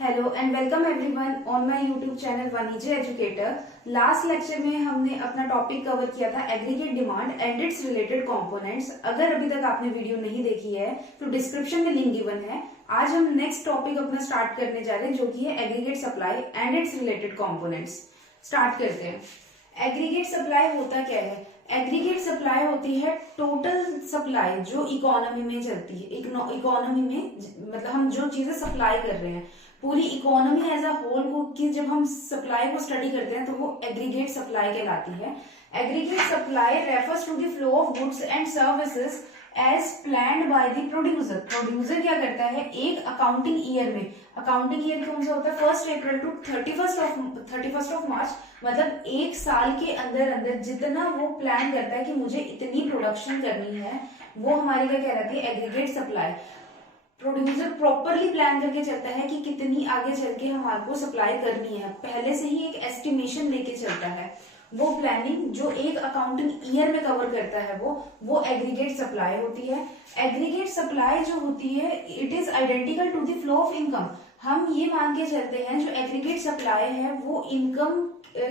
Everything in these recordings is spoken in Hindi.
Hello and welcome everyone on my YouTube channel वाणिज्य एजुकेटर। लास्ट लेक्चर में हमने अपना टॉपिक कवर किया था aggregate demand and it's related components. अगर अभी तक आपने वीडियो नहीं देखी है तो डिस्क्रिप्शन में लिंक गिवन है। आज हम नेक्स्ट टॉपिक अपना स्टार्ट करने जा रहे हैं जो कि है aggregate supply and it's related components. Start करते हैं। एग्रीगेट सप्लाई होता क्या है? एग्रीगेट सप्लाई होती है टोटल सप्लाई जो इकोनॉमी में चलती है। इकोनॉमी में मतलब हम जो चीजें सप्लाई कर रहे हैं पूरी इकोनॉमी एज अ होल को की जब हम सप्लाई को स्टडी करते हैं तो वो एग्रीगेट सप्लाई कहलाती है। Aggregate supply refers to the flow of goods and services as planned by the producer. Producer क्या करता है, एक अकाउंटिंग ईयर में, अकाउंटिंग ईयर कौन सा होता है, 1 अप्रैल टू 31 ऑफ मार्च, मतलब एक साल के अंदर अंदर जितना वो प्लान करता है कि मुझे इतनी प्रोडक्शन करनी है, वो हमारी क्या कहलाती है, aggregate supply. Producer properly plan करके चलता है कि कितनी आगे चल के हमारे को सप्लाई करनी है, पहले से ही एक एस्टिमेशन लेके चलता है। वो प्लानिंग जो एक अकाउंटिंग ईयर में कवर करता है वो एग्रीगेट सप्लाई होती है। एग्रीगेट सप्लाई जो होती है it is identical to the flow of income. हम ये मान के चलते हैं जो एग्रीगेट सप्लाई है वो इनकम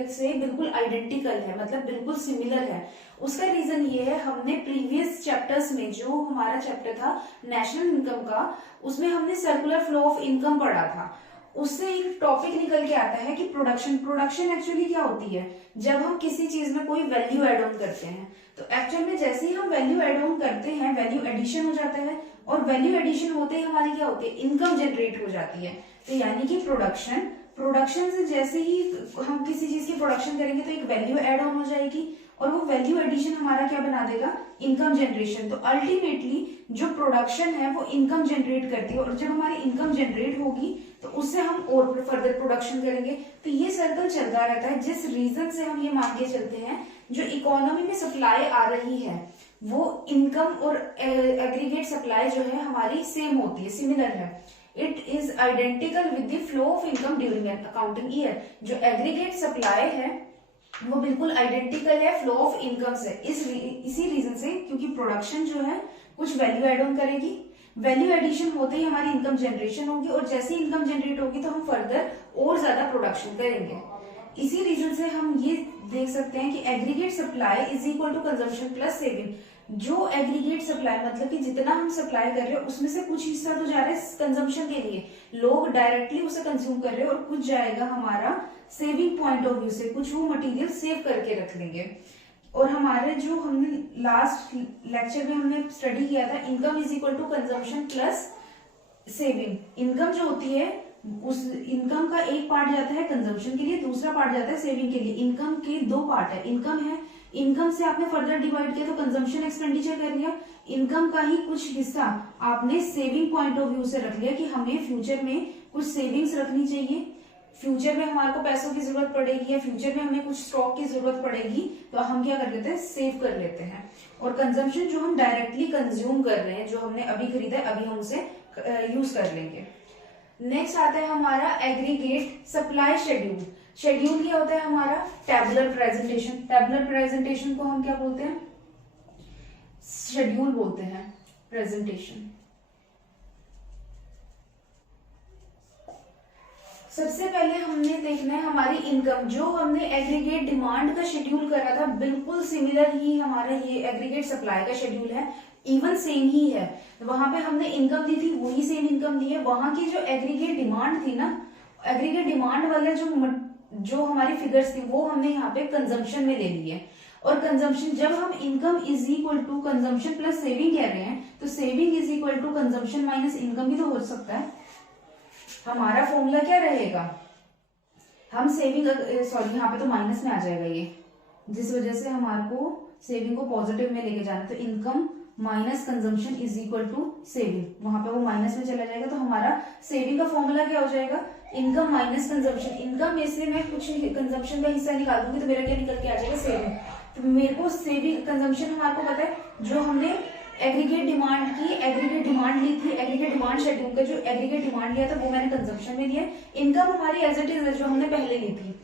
से बिल्कुल आइडेंटिकल है, मतलब बिल्कुल सिमिलर है। उसका रीजन ये है, हमने प्रीवियस चैप्टर्स में जो हमारा चैप्टर था नेशनल इनकम का, उसमें हमने सर्कुलर फ्लो ऑफ इनकम पढ़ा था। उससे एक टॉपिक निकल के आता है कि प्रोडक्शन एक्चुअली क्या होती है, जब हम किसी चीज में कोई वैल्यू एड ऑन करते हैं तो एक्चुअल में जैसे ही हम वैल्यू एड ऑन करते हैं वैल्यू एडिशन हो जाता है, और वैल्यू एडिशन होते ही हमारी क्या होती है, इनकम जनरेट हो जाती है। तो यानी कि प्रोडक्शन से जैसे ही हम किसी चीज की प्रोडक्शन करेंगे तो एक वैल्यू एड ऑन हो जाएगी और वो वैल्यू एडिशन हमारा क्या बना देगा, इनकम जनरेशन। तो अल्टीमेटली जो प्रोडक्शन है वो इनकम जनरेट करती है, और जब हमारी इनकम जनरेट होगी तो उससे हम और फर्दर प्रोडक्शन करेंगे। तो ये सर्कल चलता रहता है, जिस रीजन से हम ये मान के चलते हैं जो इकोनॉमी में सप्लाई आ रही है वो इनकम और एग्रीगेट सप्लाई जो है हमारी सेम होती है, सिमिलर है। It is identical with the flow of income during an accounting year. जो एग्रीगेट सप्लाई है वो बिल्कुल आइडेंटिकल है फ्लो ऑफ इनकम से, इसी रीजन से, क्योंकि प्रोडक्शन जो है कुछ वैल्यू एड ऑन करेगी, वैल्यू एडिशन होते ही हमारी इनकम जनरेशन होगी, और जैसे इनकम जनरेट होगी तो हम फर्दर और ज्यादा प्रोडक्शन करेंगे। इसी रीजन से हम ये देख सकते हैं कि aggregate supply is equal to consumption plus saving. जो एग्रीगेट सप्लाई मतलब कि जितना हम सप्लाई कर रहे हैं उसमें से कुछ हिस्सा तो जा रहा है कंजम्पशन के लिए, लोग डायरेक्टली उसे कंज्यूम कर रहे हैं, और कुछ जाएगा हमारा सेविंग पॉइंट ऑफ व्यू से, कुछ वो मटेरियल सेव करके रख लेंगे। और हमारे जो हमने लास्ट लेक्चर में हमने स्टडी किया था, income is equal to consumption plus saving. Income जो होती है उस इनकम का एक पार्ट जाता है कंजम्पशन के लिए, दूसरा पार्ट जाता है सेविंग के लिए। इनकम के दो पार्ट है, इनकम है, इनकम से आपने फर्दर डिवाइड किया तो कंजम्पशन एक्सपेंडिचर कर लिया, इनकम का ही कुछ हिस्सा आपने सेविंग पॉइंट ऑफ व्यू से रख लिया कि हमें फ्यूचर में कुछ सेविंग्स रखनी चाहिए, फ्यूचर में हमारे को पैसों की जरूरत पड़ेगी या फ्यूचर में हमें कुछ स्टॉक की जरूरत पड़ेगी, तो हम क्या कर लेते हैं, सेव कर लेते हैं। और कंजम्पशन जो हम डायरेक्टली कंज्यूम कर रहे हैं, जो हमने अभी खरीदा है अभी हम उसे यूज कर लेंगे। नेक्स्ट आता है हमारा एग्रीगेट सप्लाई शेड्यूल। शेड्यूल क्या होता है हमारा, टेबुलर प्रेजेंटेशन। टेबुलर प्रेजेंटेशन को हम क्या बोलते हैं, शेड्यूल बोलते हैं, प्रेजेंटेशन। सबसे पहले हमने देखना है हमारी इनकम, जो हमने एग्रीगेट डिमांड का शेड्यूल करा था बिल्कुल सिमिलर ही हमारा ये एग्रीगेट सप्लाई का शेड्यूल है, इवन सेम ही है। वहां पे हमने इनकम दी थी, वही सेम इनकम दी है। वहां की जो एग्रीगेट डिमांड थी ना, एग्रीगेट डिमांड वाले जो हमारी फिगर्स थी वो हमने यहाँ पे कंजम्पशन में ले ली है। और कंजम्पशन जब हम income is equal to consumption plus saving कह रहे हैं तो saving is equal to consumption minus income भी तो हो सकता है। हमारा फॉर्मूला क्या रहेगा, हम सेविंग यहाँ पे तो माइनस में आ जाएगा ये, जिस वजह से हमारे को सेविंग को पॉजिटिव में लेके जाना, तो income minus consumption is equal to saving, वहां पे वो माइनस में चला जाएगा। तो हमारा सेविंग का फॉर्मूला क्या हो जाएगा, इनकम माइनस कंजम्पशन। इनकम में से मैं कुछ कंजम्पशन का हिस्सा निकाल दूंगी तो मेरा क्या निकल के आ जाएगा, सेविंग। तो मेरे को सेविंग कंजम्पशन हमारे को पता है, जो हमने एग्रीगेट डिमांड ली थी, एग्रीगेट डिमांड शेड्यूल का जो एग्रीगेट डिमांड लिया था वो मैंने कंजम्पशन में लिया। इनकम हमारी एज इट इज जो हमने पहले ली थी,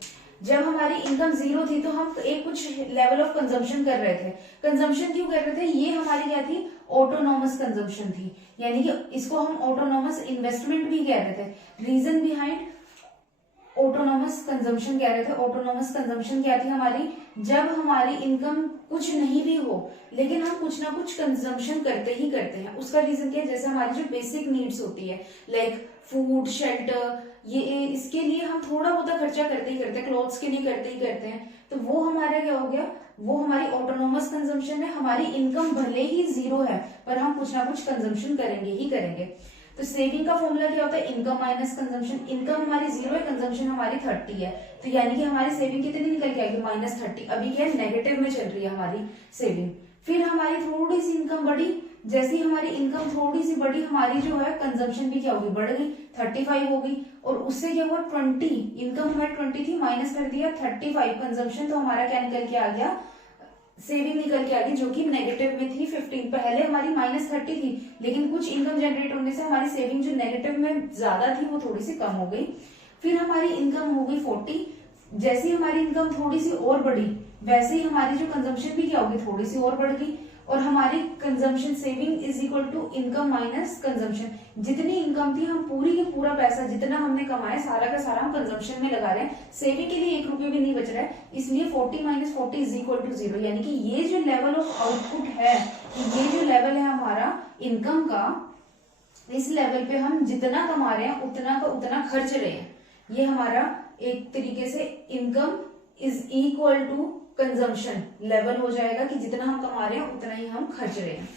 जब हमारी इनकम जीरो थी तो हम एक कुछ लेवल ऑफ कंजम्पशन कर रहे थे। कंजम्पशन क्यों कर रहे थे, ये हमारी क्या थी, ऑटोनॉमस कंजम्पशन थी। यानी कि इसको हम ऑटोनोमस इन्वेस्टमेंट भी कह रहे थे। रीजन बिहाइंड ऑटोनोमस कंजम्पशन कह रहे थे। ऑटोनोमस कंजम्पशन क्या थी हमारी, जब हमारी इनकम कुछ नहीं भी हो लेकिन हम कुछ ना कुछ कंजम्पशन करते ही करते हैं। उसका रीजन क्या है, जैसे हमारी जो बेसिक नीड्स होती है लाइक फूड, शेल्टर, ये इसके लिए हम थोड़ा बहुत खर्चा करते ही करते हैं, क्लॉथ्स के लिए करते ही करते हैं, तो वो हमारा क्या हो गया, वो हमारी ऑटोनोमस कंजम्पशन है। हमारी इनकम भले ही जीरो है पर हम कुछ ना कुछ कंजम्पशन करेंगे ही करेंगे। तो सेविंग का फॉर्मूला क्या होता है, इनकम माइनस कंजम्पशन। इनकम हमारी जीरो है, कंजम्पशन हमारी 30 है, तो यानी कि हमारी सेविंग कितनी निकल के आएगी, -30। अभी क्या है, नेगेटिव में चल रही है हमारी सेविंग। फिर हमारी थोड़ी सी इनकम बढ़ी, जैसी हमारी इनकम थोड़ी सी बढ़ी, हमारी जो है कंजम्पशन भी क्या होगी, बढ़ गई, 35 हो गई। और उससे क्या हुआ, 20, इनकम हमारी 20 थी, माइनस कर दिया 35 कंजम्पशन, तो हमारा क्या निकल के आ गया, सेविंग निकल के आ गई, जो कि नेगेटिव में थी 15। पहले हमारी -30 थी लेकिन कुछ इनकम जनरेट होने से हमारी सेविंग जो नेगेटिव में ज्यादा थी वो थोड़ी सी कम हो गई। फिर हमारी इनकम हो गई 40। जैसी हमारी इनकम थोड़ी सी और बढ़ी वैसे ही हमारी जो कंजम्पशन भी क्या होगी, थोड़ी सी और बढ़ गई। और हमारी consumption, saving is equal to income minus consumption. जितनी इनकम थी हम पूरी की पूरा पैसा जितना हमने कमाया सारा का सारा हम कंजम्पशन में लगा रहे हैं, सेविंग के लिए 1 रुपये भी नहीं बच रहा है, इसलिए 40 - 40 इज इक्वल टू 0। यानी कि ये जो लेवल ऑफ आउटपुट है, ये जो लेवल है हमारा इनकम का, इस लेवल पे हम जितना कमा रहे हैं उतना का उतना खर्च रहे हैं। ये हमारा एक तरीके से income is equal to consumption level हो जाएगा कि जितना हम कमा रहे हैं उतना ही हम खर्च रहे हैं।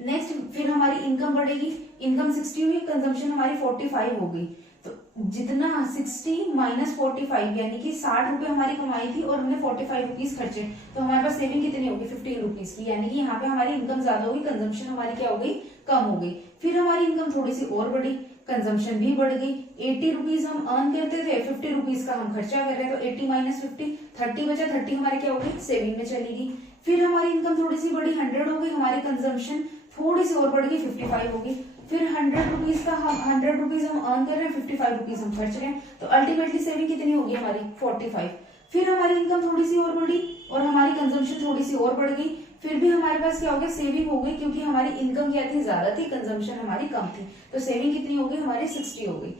नेक्स्ट फिर हमारी इनकम बढ़ेगी, इनकम 60 हुई, कंजम्पशन हमारी 45 हो गई। तो जितना 60 - 45 यानी कि 60 रुपए हमारी कमाई थी और हमने 45 रुपीज खर्चे, तो हमारे पास सेविंग कितनी होगी, 15 रुपीज की। यानी कि यहाँ पे हमारी इनकम ज्यादा होगी, कंजम्पशन हमारी क्या हो गई, कम हो गई। फिर हमारी इनकम थोड़ी सी और बढ़ी, कंजम्पशन भी बढ़ गई। 80 रुपीज हम अर्न करते थे, 50 रुपीज का हम खर्चा कर रहे हैं, तो 80 - 50 30 बचा, 30 हमारे क्या हो गई, सेविंग में चली गई। फिर हमारी इनकम थोड़ी सी बढ़ी, 100 हो गई, हमारी कंजम्पशन थोड़ी सी और बढ़ गई, 55 होगी। फिर 100 रुपीज का हम 100 रुपीज हम अर्न कर रहे हैं, 55 रुपीज हम खर्च रहे हैं, तो अल्टीमेटली सेविंग कितनी होगी हमारी, 45। फिर हमारी इनकम थोड़ी सी और बढ़ी और हमारी कंजम्पशन थोड़ी सी और बढ़ गई, फिर भी हमारे पास क्या हो गया, सेविंग हो गई, क्योंकि हमारी इनकम क्या थी, ज्यादा थी, कंजम्पशन हमारी कम थी, तो सेविंग कितनी हो गई हमारी, 60 हो गई।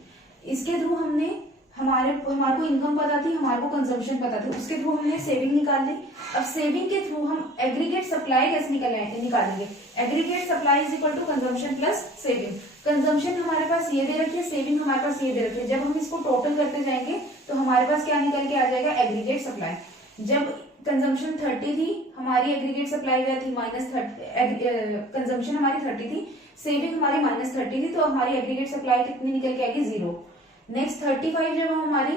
इसके थ्रू हमने हमारे को इनकम पता थी, हमारे को कंजम्पशन पता थी, उसके थ्रू हमने सेविंग निकाल ली। अब सेविंग के थ्रू हम एग्रीगेट सप्लाई कैसे निकालेंगे, aggregate supply is equal to consumption plus saving. Consumption हमारे पास ये दे रखी है, सेविंग हमारे पास ये दे रखी है, जब हम इसको टोटल करते जाएंगे तो हमारे पास क्या निकल के आ जाएगा, एग्रीगेट सप्लाई। जब कंजम्पशन 30 थी, हमारी एग्रीगेट सप्लाई क्या थी, कंजम्पशन हमारी 30 थी, सेविंग हमारी -30 थी, तो हमारी एग्रीगेट सप्लाई कितनी निकल के आएगी, 0। नेक्स्ट 35 जब हमारी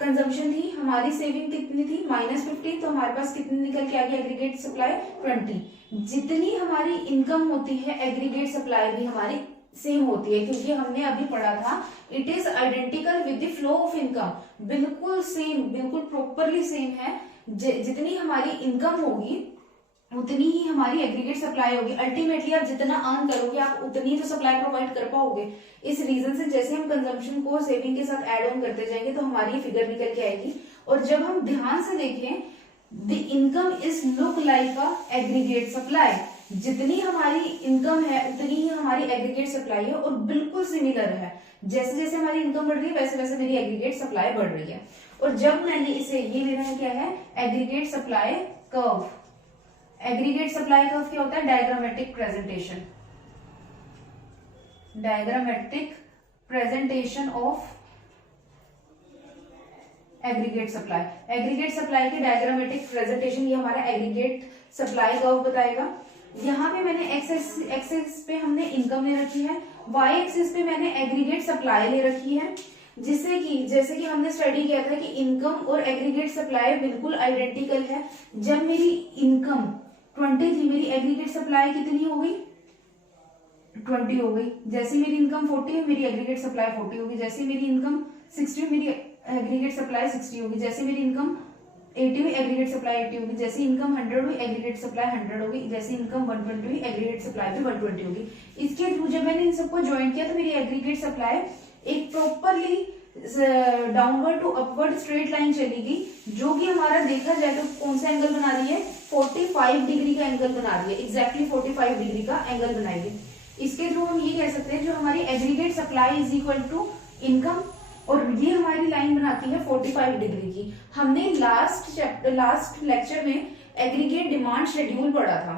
कंजम्पशन थी, हमारी सेविंग कितनी थी, -15, तो हमारे पास कितनी निकल के आ गई, एग्रीगेट सप्लाई 20। जितनी हमारी इनकम होती है एग्रीगेट सप्लाई भी हमारी सेम होती है, क्योंकि हमने अभी पढ़ा था it is identical with the flow of income. बिल्कुल सेम, बिल्कुल प्रॉपरली सेम है। जितनी हमारी इनकम होगी उतनी ही हमारी एग्रीगेट सप्लाई होगी। अल्टीमेटली आप जितना अर्न करोगे आप उतनी तो सप्लाई प्रोवाइड कर पाओगे। इस रीजन से जैसे हम कंजम्पशन को सेविंग के साथ ऐड ऑन करते जाएंगे तो हमारी फिगर निकल के आएगी। और जब हम ध्यान से देखें, the income is look like a aggregate supply. जितनी हमारी इनकम है उतनी ही हमारी एग्रीगेट सप्लाई है, और बिल्कुल सिमिलर है। जैसे जैसे हमारी इनकम बढ़ रही है वैसे वैसे मेरी एग्रीगेट सप्लाई बढ़ रही है। और जब मैंने इसे, ये लेना है क्या है, aggregate supply curve. Aggregate supply curve क्या होता है, diagrammatic presentation, diagrammatic presentation of aggregate supply. Aggregate supply के डायग्रामेटिक प्रेजेंटेशन, ये हमारा एग्रीगेट सप्लाई कर्व बताएगा। यहाँ पे मैंने एक्सेस पे हमने इनकम ले रखी है, वाई एक्सिस पे मैंने एग्रीगेट सप्लाई ले रखी है, जिससे कि जैसे कि हमने स्टडी किया था कि इनकम और एग्रीगेट सप्लाई बिल्कुल आइडेंटिकल है। जब मेरी इनकम 20 थी, मेरी एग्रीगेट सप्लाई कितनी हो गई, 20 हो गई। जैसे मेरी इनकम 40 है, मेरी एग्रीगेट सप्लाई 40 होगी। जैसे मेरी इनकम 60, मेरी एग्रीगेट सप्लाई 60 होगी। जैसे मेरी इनकम 80 हुई, एग्रीगेट सप्लाई 80 होगी। जैसे इनकम 100 हुई, एग्रीगेट सप्लाई 100 होगी। जैसे इनकम 120 हुई, एग्रीगेट सप्लाई भी 120 होगी। इसके थ्रू जब मैंने इन सबको ज्वाइन किया तो मेरी एग्रीगेट सप्लाई एक properly downward to upward straight line चली गई, जो कि हमारा देखा जाए तो कौन सा एंगल बना रही है, 45 डिग्री का एंगल बना रही है, एग्जैक्टली 45 डिग्री का एंगल बनाएगी। इसके थ्रू हम ये कह सकते हैं जो हमारी aggregate supply is equal to income, और ये हमारी लाइन बनाती है 45 डिग्री की। हमने लास्ट लेक्चर में एग्रीगेट डिमांड शेड्यूल पढ़ा था,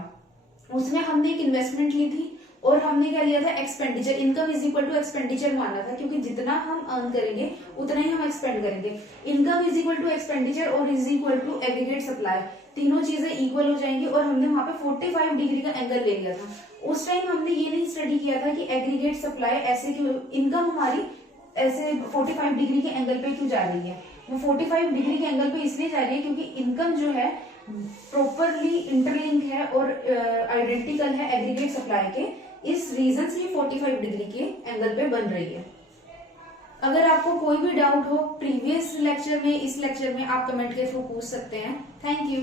उसमें हमने एक इन्वेस्टमेंट ली थी और हमने क्या लिया था, expenditure. Income is equal to expenditure माना था, क्योंकि जितना हम अर्न करेंगे उतना ही हम एक्सपेंड करेंगे। Income is equal to expenditure और is equal to aggregate supply, तीनों चीजें इक्वल हो जाएंगी। और हमने वहां पे 45 डिग्री का एंगल ले लिया था। उस टाइम हमने ये नहीं स्टडी किया था कि एग्रीगेट सप्लाई ऐसे क्यों, इनकम हमारी ऐसे 45 डिग्री के एंगल पे क्यों जा रही है। वो 45 डिग्री के एंगल पे इसलिए जा रही है क्योंकि इनकम जो है प्रॉपरली इंटरलिंक है और आइडेंटिकल है एग्रीगेट सप्लाई के। इस रीजन से 45 डिग्री के एंगल पे बन रही है। अगर आपको कोई भी डाउट हो प्रीवियस लेक्चर में, इस लेक्चर में, आप कमेंट के थ्रू पूछ सकते हैं। Thank you.